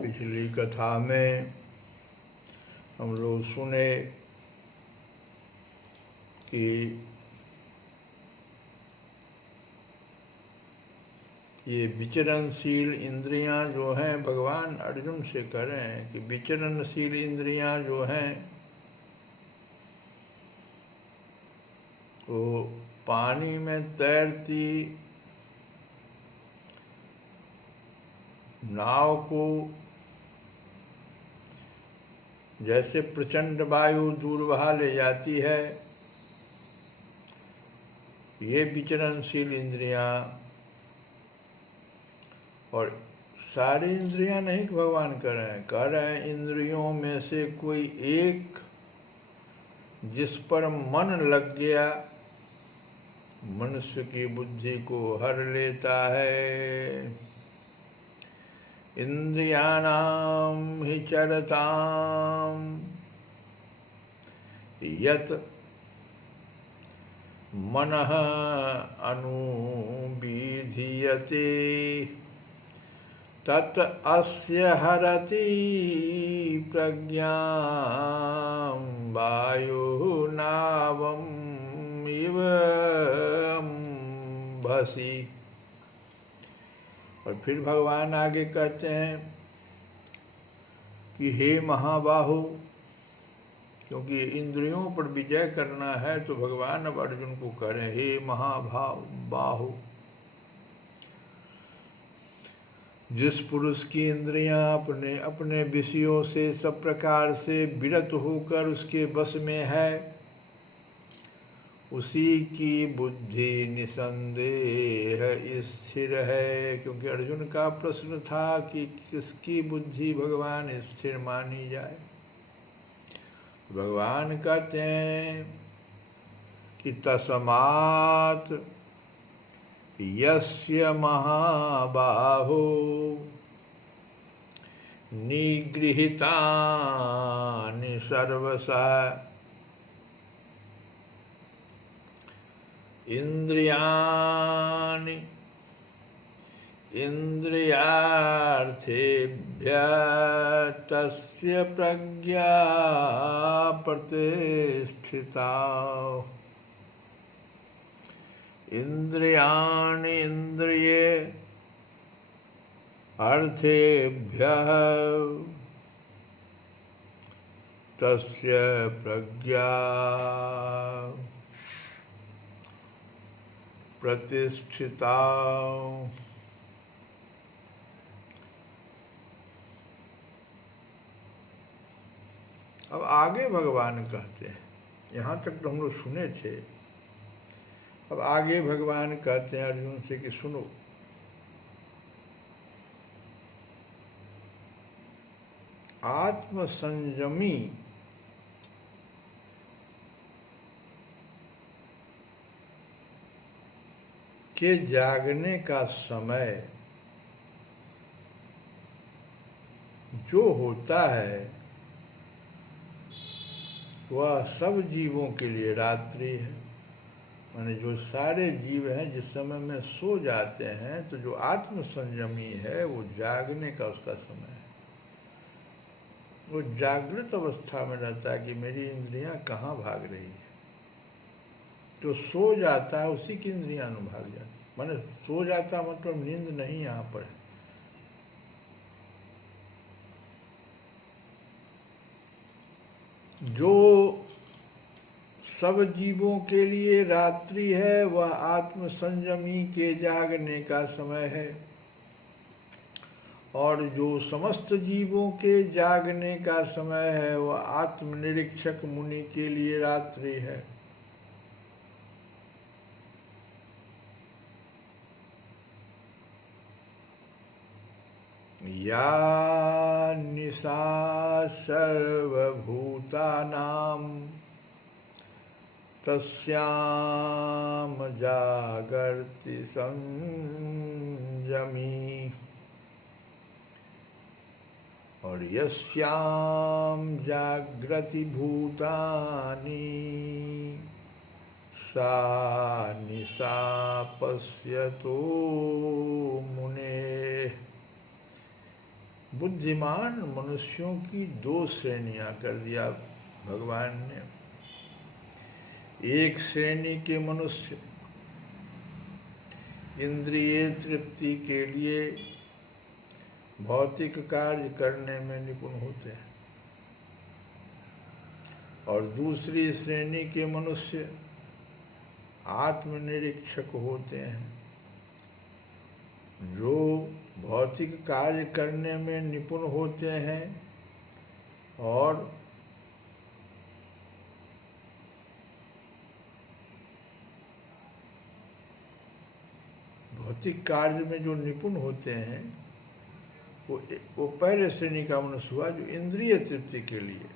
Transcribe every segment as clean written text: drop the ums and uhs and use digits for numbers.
पिछली कथा में हम लोग सुने कि ये विचरणशील इंद्रियां जो हैं, भगवान अर्जुन से कह रहे हैं कि विचरणशील इंद्रियां जो हैं वो पानी में तैरती नाव को जैसे प्रचंड वायु दूर बहा ले जाती है, ये विचरणशील इंद्रियां, और सारी इंद्रियां नहीं भगवान कह रहे हैं इंद्रियों में से कोई एक जिस पर मन लग गया मनुष्य की बुद्धि को हर लेता है। इंद्रियाणाम हि चरताम यत मनः अनुविधीयते तत् अस्य हरति प्रज्ञां वायुनावम् इव भसी। और फिर भगवान आगे कहते हैं कि हे महाबाहु, क्योंकि इंद्रियों पर विजय करना है तो भगवान अब अर्जुन को कह रहे हैं हे महाबाहु, जिस पुरुष की इंद्रियां अपने अपने विषयों से सब प्रकार से विरत होकर उसके बस में है, उसी की बुद्धि निसंदेह स्थिर है। क्योंकि अर्जुन का प्रश्न था कि किसकी बुद्धि भगवान स्थिर मानी जाए। भगवान कहते हैं कि तस्मात् यस्य महाबाहो निगृहीतानि सर्वशः इंद्रियाणि इंद्रियार्थेभ्यः तस्य प्रज्ञा प्रतिष्ठिता। इंद्रियाणि इंद्रिये अर्थेभ्यः तस्य प्रज्ञा प्रतिष्ठिता। अब आगे भगवान कहते हैं, यहाँ तक तो हम लोग सुने थे, अब आगे भगवान कहते हैं अर्जुन से कि सुनो, आत्मसंयमी के जागने का समय जो होता है वह सब जीवों के लिए रात्रि है। माने जो सारे जीव हैं जिस समय में सो जाते हैं, तो जो आत्म संयमी है वो जागने का उसका समय है। वो जागृत अवस्था में रहता है कि मेरी इंद्रियां कहाँ भाग रही है। तो सो जाता है उसी की इंद्रियां भाग जाती। माने सो जाता मतलब नींद नहीं यहाँ पर है। जो सब जीवों के लिए रात्रि है वह आत्म संयमी के जागने का समय है, और जो समस्त जीवों के जागने का समय है वह आत्मनिरीक्षक मुनि के लिए रात्रि है। या निशा सर्वभूतानां तस्याम जागर्ति संयमी, और यस्याम जागृति भूतानि सा निशा पश्यतो मुने। बुद्धिमान मनुष्यों की दो श्रेणियां कर दिया भगवान ने। एक श्रेणी के मनुष्य इंद्रिय तृप्ति के लिए भौतिक कार्य करने में निपुण होते हैं, और दूसरी श्रेणी के मनुष्य आत्मनिरीक्षक होते हैं, जो भौतिक कार्य करने में निपुण होते हैं और भौतिक कार्य में जो निपुण होते हैं वो पहले श्रेणी का मनुष्य हुआ जो इंद्रिय तृप्ति के लिए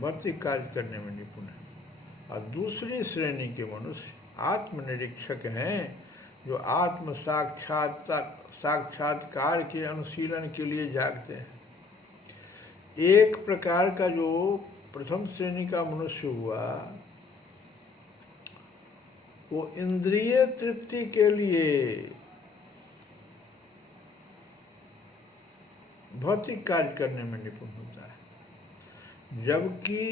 भौतिक कार्य करने में निपुण है, और दूसरी श्रेणी के मनुष्य आत्मनिरीक्षक हैं जो आत्म साक्षात्कार के अनुशीलन के लिए जागते हैं। एक प्रकार का जो प्रथम श्रेणी का मनुष्य हुआ वो इंद्रिय तृप्ति के लिए भौतिक कार्य करने में निपुण होता है, जबकि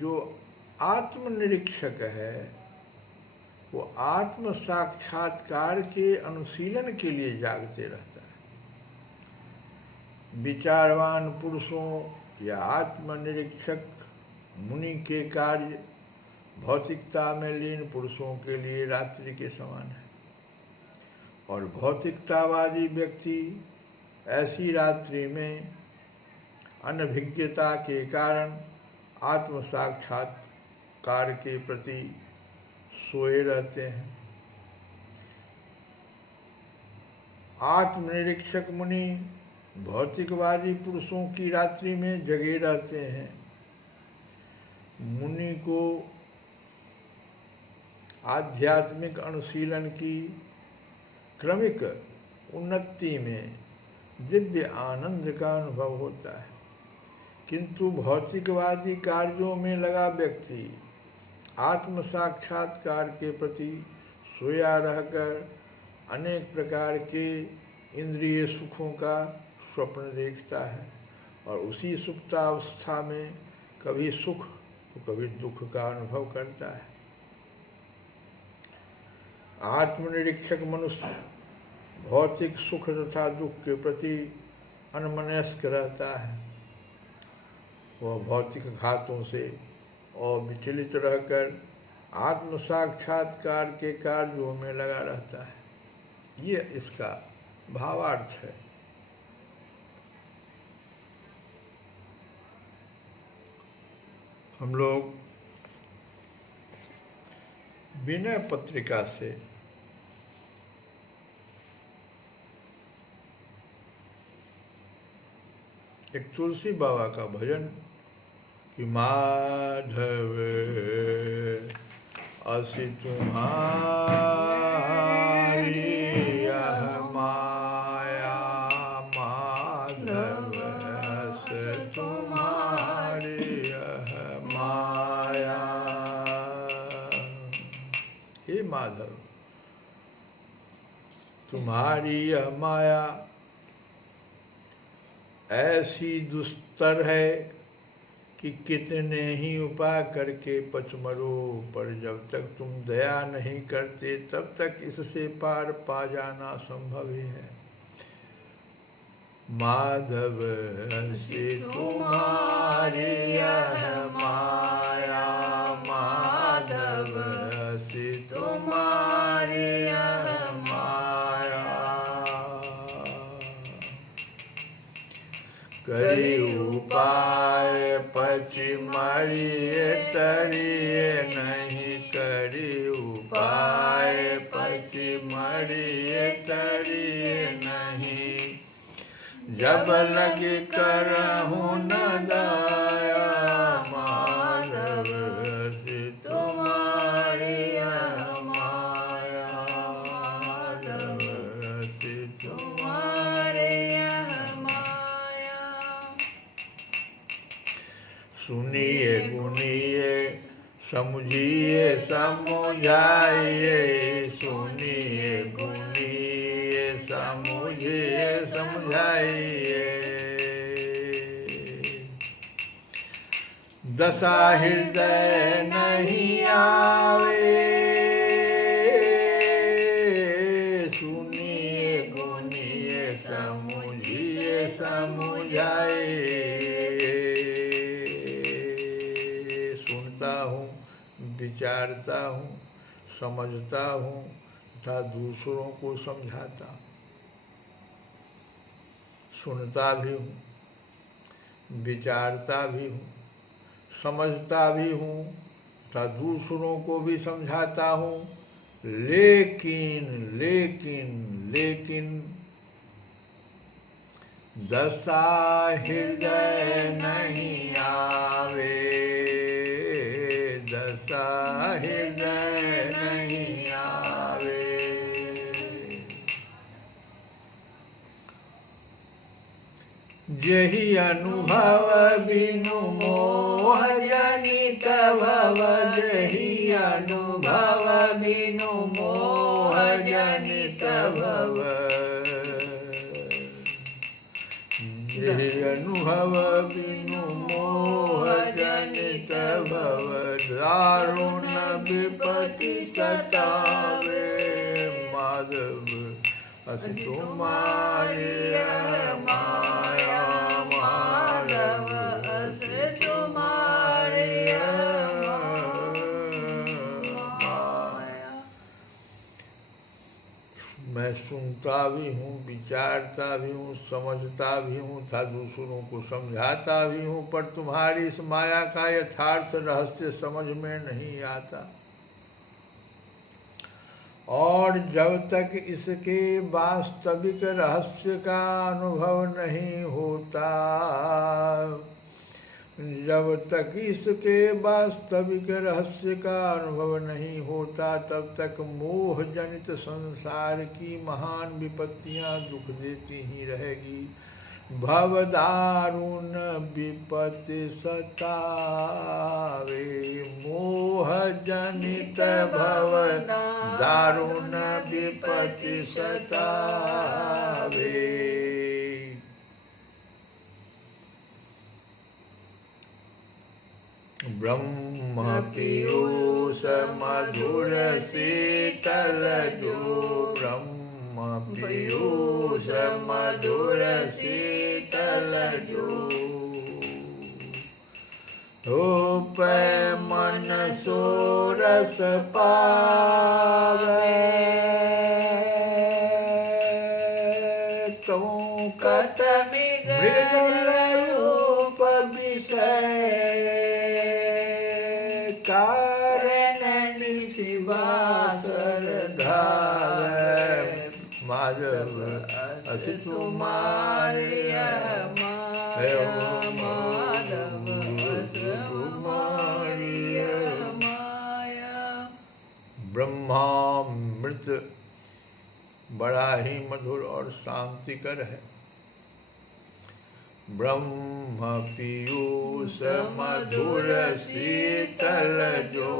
जो आत्मनिरीक्षक है वो आत्म साक्षात्कार के अनुशीलन के लिए जागते रहता है। विचारवान पुरुषों या आत्मनिरीक्षक मुनि के कार्य भौतिकता में लीन पुरुषों के लिए रात्रि के समान है, और भौतिकतावादी व्यक्ति ऐसी रात्रि में अनभिज्ञता के कारण आत्म साक्षात्कार के प्रति सोए रहते हैं। आत्मनिरीक्षक मुनि भौतिकवादी पुरुषों की रात्रि में जगे रहते हैं। मुनि को आध्यात्मिक अनुशीलन की क्रमिक उन्नति में दिव्य आनंद का अनुभव होता है, किंतु भौतिकवादी कार्यों में लगा व्यक्ति आत्म साक्षात्कार के प्रति सोया रहकर अनेक प्रकार के इंद्रिय सुखों का स्वप्न देखता है, और उसी सुप्तावस्था में कभी सुख तो कभी दुख का अनुभव करता है। आत्मनिरीक्षक मनुष्य भौतिक सुख तथा दुख के प्रति अनमनस्क रहता है। वह भौतिक घातों से और विचलित रहकर आत्म साक्षात्कार के कार्यों में लगा रहता है। ये इसका भावार्थ है। हम लोग विनय पत्रिका से एक तुलसी बाबा का भजन कि माधव असि तुम्हारी यह माया, माधव असि तुम्हारी यह माया। हे माधव, तुम्हारी यह माया ऐसी दुस्तर है कि कितने ही उपाय करके पचमरो, पर जब तक तुम दया नहीं करते तब तक इससे पार पा जाना संभव ही है। माधव से तुम्हारी यह माया, माधव से तुम्हारी यह माया। करी उपाय पची मरिए तरिए नहीं, करी उपाय पची मरिए तरिए नहीं। जब लगी करहूँ न दया, माधव से तुम्हारी यह माया, माधव से तुम्हारी यह माया। सुनिए गुनिए समझिए समझाइए, सुनिए गुनिए समझिए समझाइए। दशा हृदय नहीं आवे, सुनिए गुनिए समझिए समझाइए। विचारता हूँ, समझता हूँ तथा दूसरों को समझाता हूँ। सुनता भी हूँ, विचारता भी हूँ, समझता भी हूँ तथा दूसरों को भी समझाता हूँ, लेकिन लेकिन लेकिन दशा हृदय नहीं आवे, दशा हृदय नहीं आवे। यही अनुभव बिनु मोह जनित भव, यही अनुभव बिनु मोह जनित भव, यही अनुभव बिनु मोह जनित भव। दारुण विपत्ति सतावे माधव, अस तुम्हारी माया माधव, अस तुम्हारी माया। मैं सुनता भी हूँ, विचारता भी हूँ, समझता भी हूँ तथा दूसरों को समझाता भी हूँ, पर तुम्हारी इस माया का यथार्थ रहस्य समझ में नहीं आता। और जब तक इसके वास्तविक रहस्य का अनुभव नहीं होता, जब तक इसके वास्तविक रहस्य का अनुभव नहीं होता, तब तक मोह जनित संसार की महान विपत्तियां दुख देती ही रहेगी। भव दारुण विपत्ति सतावे, मोह जनित भव दारुण विपत्ति सतावे। ब्रह्म पीयूष मधुर शीतल जो, ब्रह्म पीयूष मधुर शीतल जो, रूप मन सोरस पावे, तुम कत मृगल रूप विषय, कारण निशिवासर धावे माधव, अस तुम्हारे माधव, अस तुम्हारी माया। ब्रह्मामृत बड़ा ही मधुर और शांतिकर है। ब्रह्म पीयूष मधुर शीतल जो,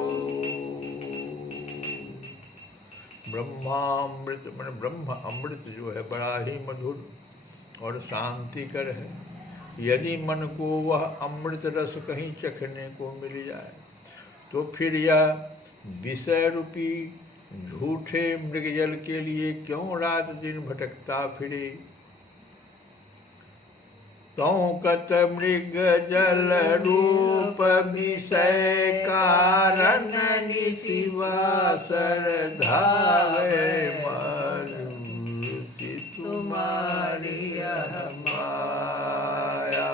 ब्रह्मामृत मैंने ब्रह्म अमृत जो है बड़ा ही मधुर और शांतिकर है। यदि मन को वह अमृत रस कहीं चखने को मिल जाए, तो फिर यह विषय रूपी झूठे मृगजल के लिए क्यों रात दिन भटकता फिरे। तौ कत मृग जल रूप विषय, कारण निशिवासर धावे मारुति तुम्हारी माया।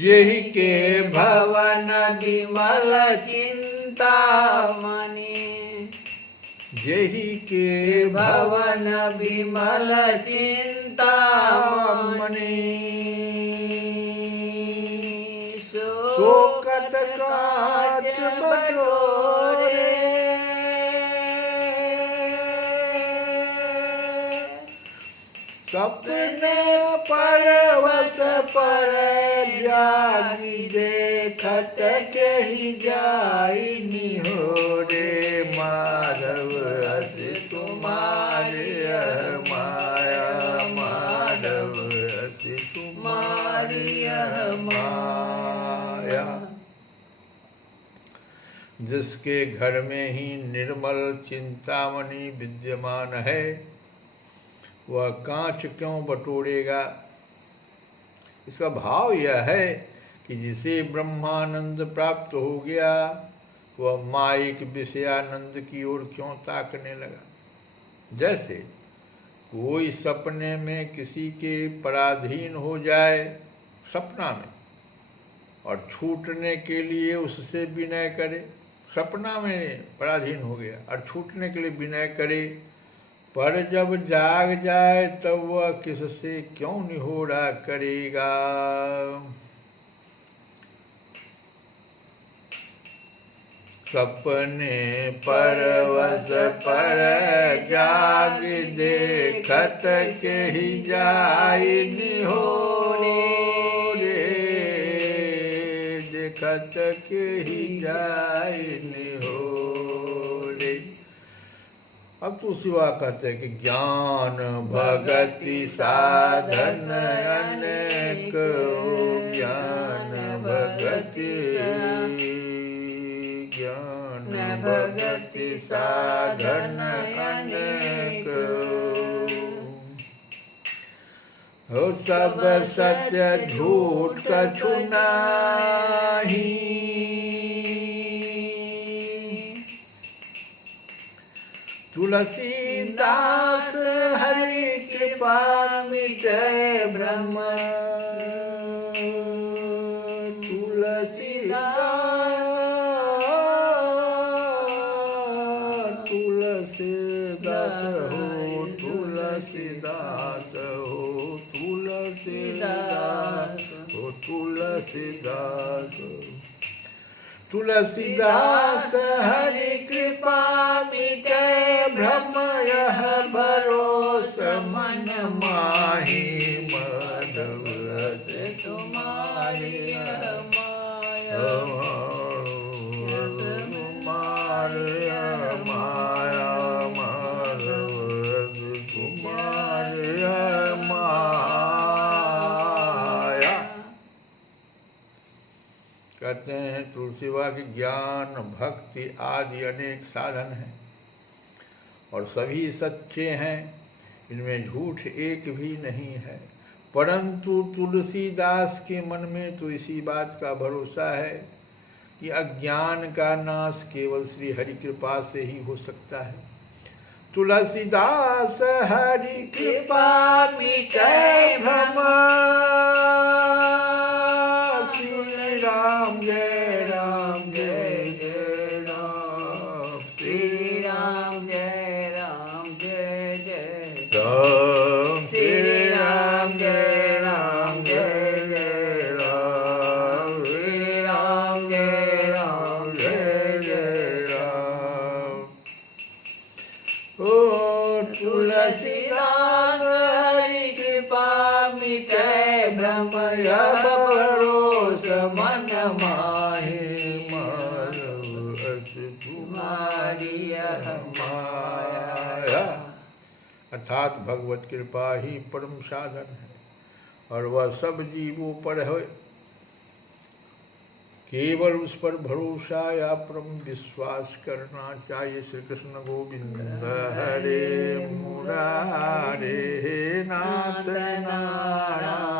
यही के भवन विमल चिंतामणि, यही के भवन विमल चिंतामणि, शोकत काच बटोरे, सपने परवश पर जागी, देखत के ही जाई निहोरे माधव, अस तुम्हारे माया माधव, अस तुम्हारी माया। जिसके घर में ही निर्मल चिंतामणि विद्यमान है, वह कांच क्यों बटोरेगा। इसका भाव यह है कि जिसे ब्रह्मानंद प्राप्त हो गया, वह माइक विषयानंद की ओर क्यों ताकने लगा। जैसे कोई सपने में किसी के पराधीन हो जाए सपना में, और छूटने के लिए उससे विनय करे सपना में पराधीन हो गया और छूटने के लिए विनय करे, पर जब जाग जाए तब वह किससे क्यों निहोरा करेगा। सपने परवश पर जाग देखत के ही जाय निहोरे, देखत के ही जाय निहोरे। अब तो सिवा कहते हैं कि ज्ञान भगति साधन अनेक, ज्ञान भगति भगति साधन अनेक, हो सब सत्य झूठ कछु नाही, तुलसीदास हरि कृपा मिटे ब्रह्म, तुलसीदास हो, तुलसीदास हो, तुलसीदास हो, तुलसीदास हो। तुलसीदास हरि कृपा मिटे भ्रम, यह भरोस मन माही, माधव रस तुम्हारी माया, कहते हैं तुलसीवा के ज्ञान भक्ति आदि अनेक साधन हैं और सभी सच्चे हैं, इनमें झूठ एक भी नहीं है। परंतु तुलसीदास के मन में तो इसी बात का भरोसा है कि अज्ञान का नाश केवल श्री हरि कृपा से ही हो सकता है। तुलसीदास हरि कृपा मिटे भ्रम, राम जय राम जय जय राम, श्री राम जय राम जय जय राम, श्री राम जय राम जय जय राम, श्री राम जय राम जय जय राम। ओ तुलसीदास हरि कृपा मिटे भ्रम, यह भरोस मन माहे, माधव रस तुम्हारी माया। अर्थात भगवत कृपा ही परम साधन है और वह सब जीवों पर है। केवल उस पर भरोसा या परम विश्वास करना चाहिए। श्री कृष्ण गोविंद हरे मुरारे, नाथ नारायण।